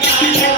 Thank you.